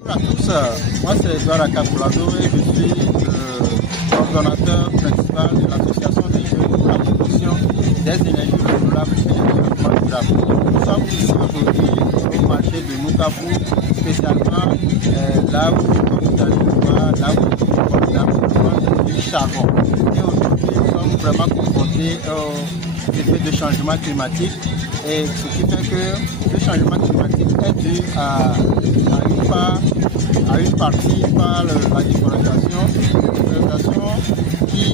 Bonjour à tous, moi c'est Edouard Akapoulado et je suis le coordonnateur principal de l'association des jeunes pour la promotion des énergies renouvelables et du développement durable. Nous sommes ici aujourd'hui au marché de Noukabou, spécialement là où, comme vous allez le voir, là où il y a du charbon. Et aujourd'hui nous sommes vraiment confrontés aux effets de changement climatique. Et ce qui fait que le changement climatique est dû à une partie par la déforestation qui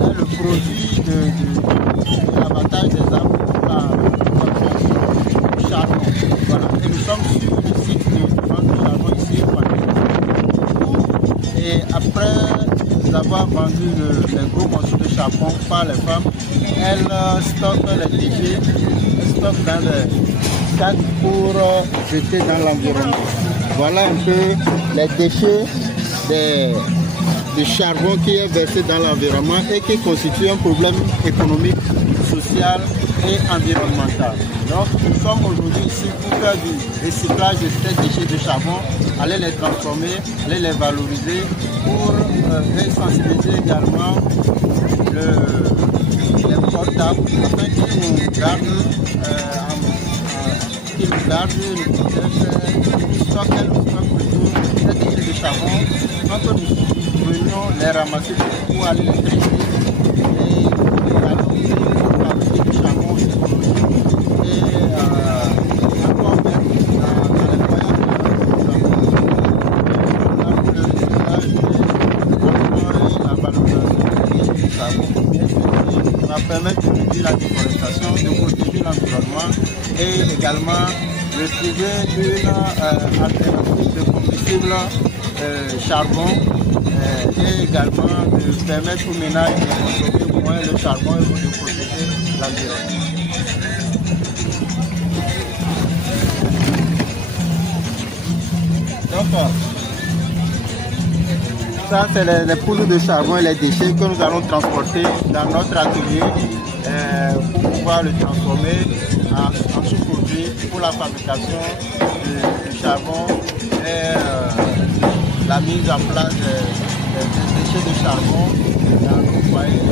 est le produit de l'abattage des arbres pour la fabrication du charbon. Voilà. Et nous sommes sur le site de vente du charbon ici au Mali. Et après avoir vendu les gros morceaux de charbon par les femmes, elles stockent les déchets, dans les sacs pour jeter dans l'environnement. Voilà un peu les déchets du charbon qui est versé dans l'environnement et qui constitue un problème économique, social et environnemental. Donc nous sommes aujourd'hui ici pour faire du recyclage de ces déchets de charbon, aller les transformer, aller les valoriser pour sensibiliser également les portables afin qu'ils nous gardent le stock plutôt ces déchets de charbon, donc nous venions les ramasser pour aller les traiter et valoriser pour fabriquer du charbon et encore mettre dans les moyens de le recyclage et la valorisation du charbon. Ça va permettre de réduire la déforestation, de protéger l'environnement et également de trouver une alternative de combustible charbon et également de permettre aux ménages de consommer moins le charbon et de protéger l'environnement. Donc, ça c'est les poules de charbon et les déchets que nous allons transporter dans notre atelier pour pouvoir le transformer en sous-produit pour la fabrication du charbon et la mise en place des déchets de charbon dans nos foyers.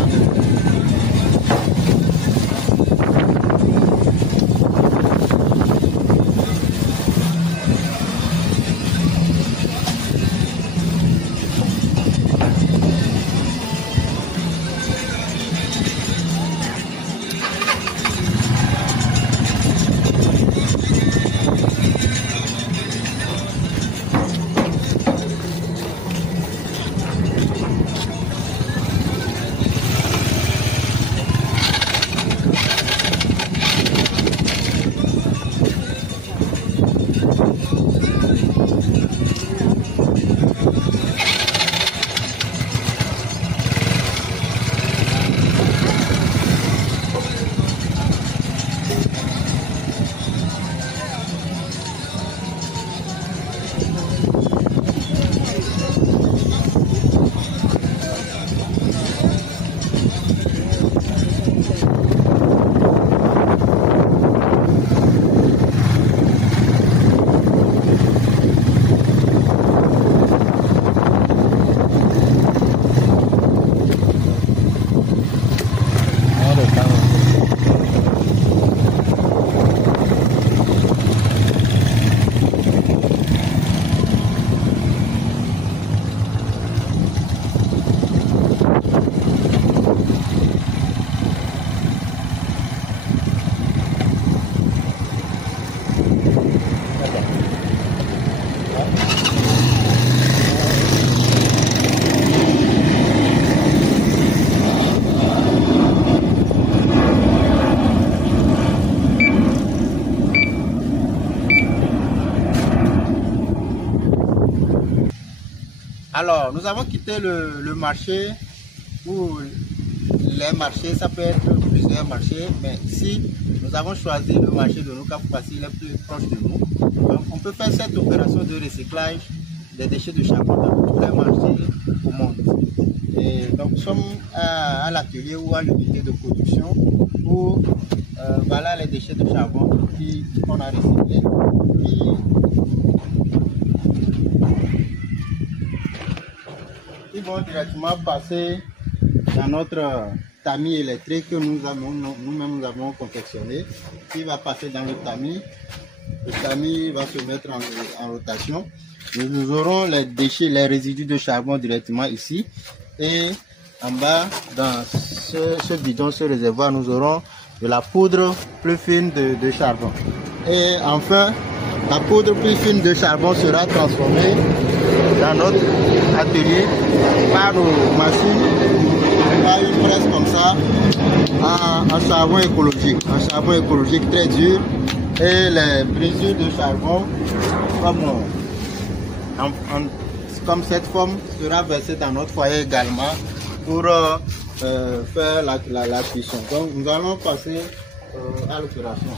Alors, nous avons quitté le marché ou les marchés, ça peut être plusieurs marchés, mais ici, nous avons choisi le marché de Noukabou parce qu'il est plus proche de nous. Donc, on peut faire cette opération de recyclage des déchets de charbon dans tous les marchés au monde. Et donc, nous sommes à l'atelier ou à l'unité de production où voilà les déchets de charbon qu'on a recyclés. vont directement passer dans notre tamis électrique que nous-mêmes nous avons confectionné, qui va passer dans le tamis. Le tamis va se mettre en rotation. Nous aurons les déchets, les résidus de charbon directement ici. Et en bas, dans ce bidon, ce réservoir, nous aurons de la poudre plus fine de charbon. Et enfin, la poudre plus fine de charbon sera transformée dans notre atelier par nos machines, par une presse comme ça, en charbon écologique. Un charbon écologique très dur. Et les brisures de charbon, comme cette forme, sera versée dans notre foyer également pour faire la cuisson. Donc nous allons passer à l'opération.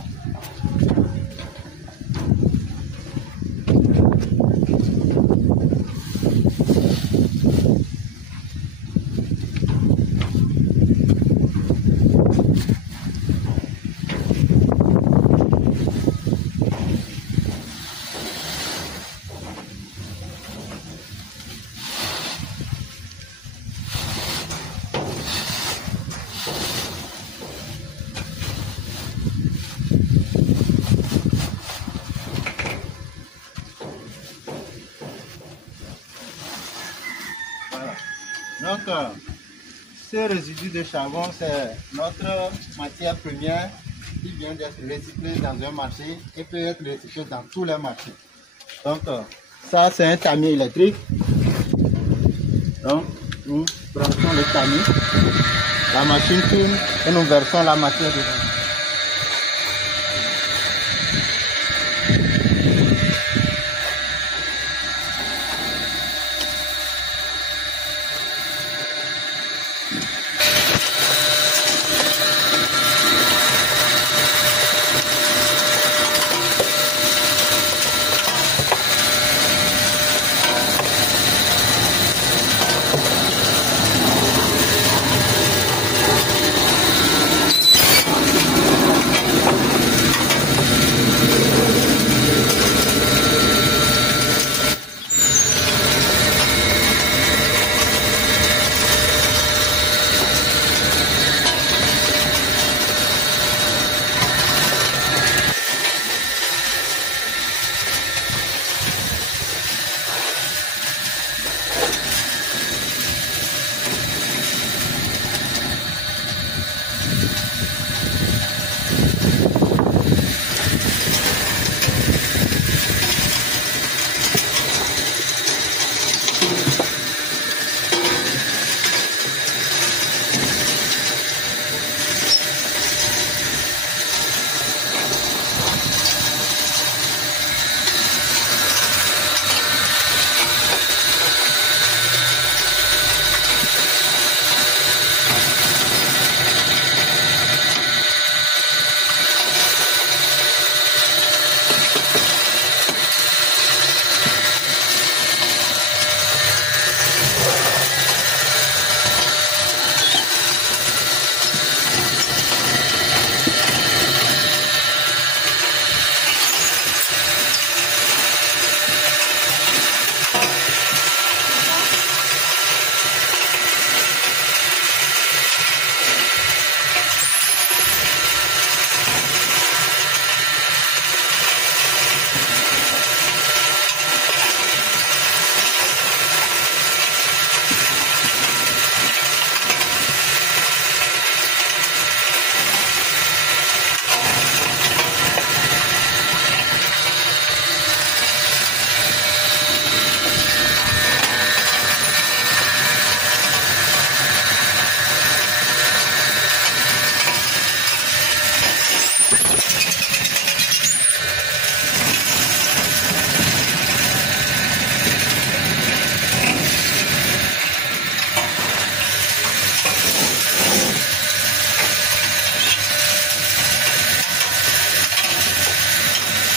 Donc, ce résidu de charbon, c'est notre matière première qui vient d'être recyclée dans un marché et peut être recyclée dans tous les marchés. Donc, ça, c'est un tamis électrique. Donc, nous branchons le tamis, la machine tourne et nous versons la matière dedans.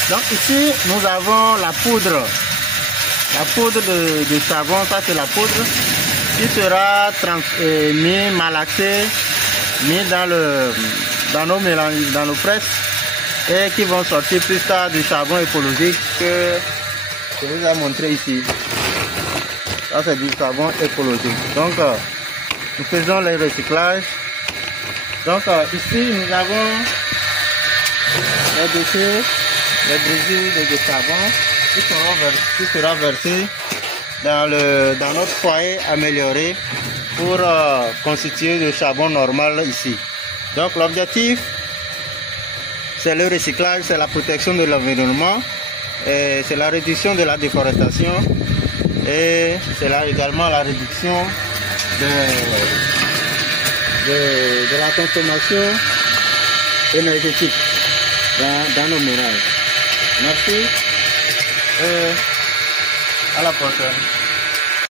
Donc ici, nous avons la poudre. La poudre de charbon, ça c'est la poudre qui sera mis, malaxée, mis dans nos presses et qui vont sortir plus tard du charbon écologique que je vous ai montré ici. Ça, c'est du charbon écologique. Donc, nous faisons les recyclages. Donc, ici, nous avons les déchets, les brésil de charbon qui sera versé dans notre foyer amélioré pour constituer le charbon normal ici. Donc, l'objectif, c'est le recyclage, c'est la protection de l'environnement, c'est la réduction de la déforestation et c'est là également la réduction de la consommation énergétique dans nos ménages. Merci et à la prochaine.